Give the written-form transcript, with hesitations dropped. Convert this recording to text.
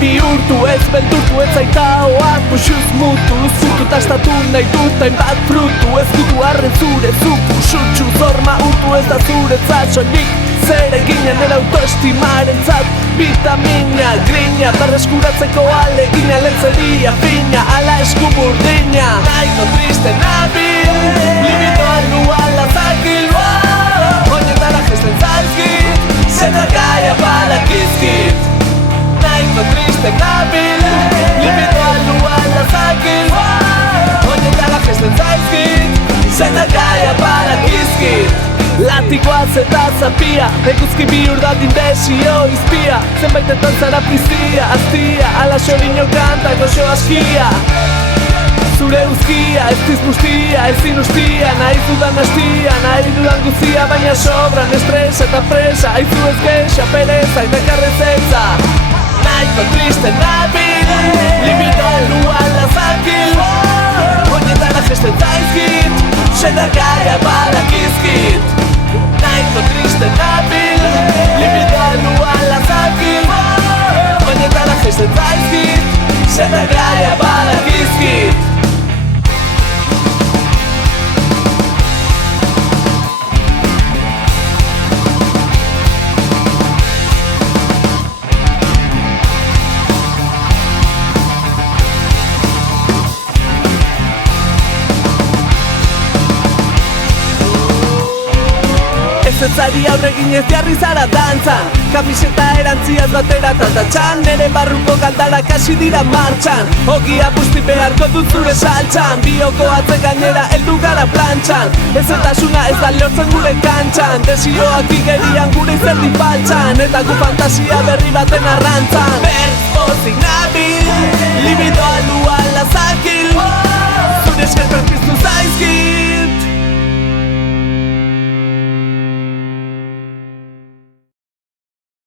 bihurtu, ez beldurtu, ez zaitaoa Puxuz mutu, zutu tastatu nahi dut hainbat frutu Ez dutu arren zure zuku, sutxu zorma urtu Ez da zuretzat soilik zereginen nire autoestimaren zat Vitamina, grina, berreskuratzeko alegina Lentzeria fina, ala esku burdina Nahiko triste nabil, libidoa nuala zakil Oinetara jesten zaizkit, zenakaia balakizkit Nahiko triste nabil, libidoa nuala zakil Oinetara jesten zaizkit, zenakaia balakizkit Latikoaz eta zapia, eguzki bihur dadin desio izpia Zenbaitetan zara prizia, aztia, ala xorino kanta goxo askia Zure uzkia, ez dizbustia, ezin ustia Nahi dudan hastia, nahi dudan guzia Baina sobran estresa eta presa Aizu ez geixa, pereza eta karrezetza Nahiko triste nabil, libido luala zakil Oinetara jesten zaizkit, senakaia balakizkit Nahiko triste nabil, libido luala zakil Oinetara jesten zaizkit, senakaia balakizkit Ezetzari aurregin ez jarri zara dantzan Kamiseta erantziaz batera tantatxan Nere barruko galdara kasi dira martxan Ogia busti beharko dut zure saltxan Bioko atzen gainera heldu gara plantxan Ezetasuna ez da lortzen gure kantxan Desioak igerian gure izerdi faltxan Eta gu fantasia berri baten arrantzan Berz pozik nabil, libido alua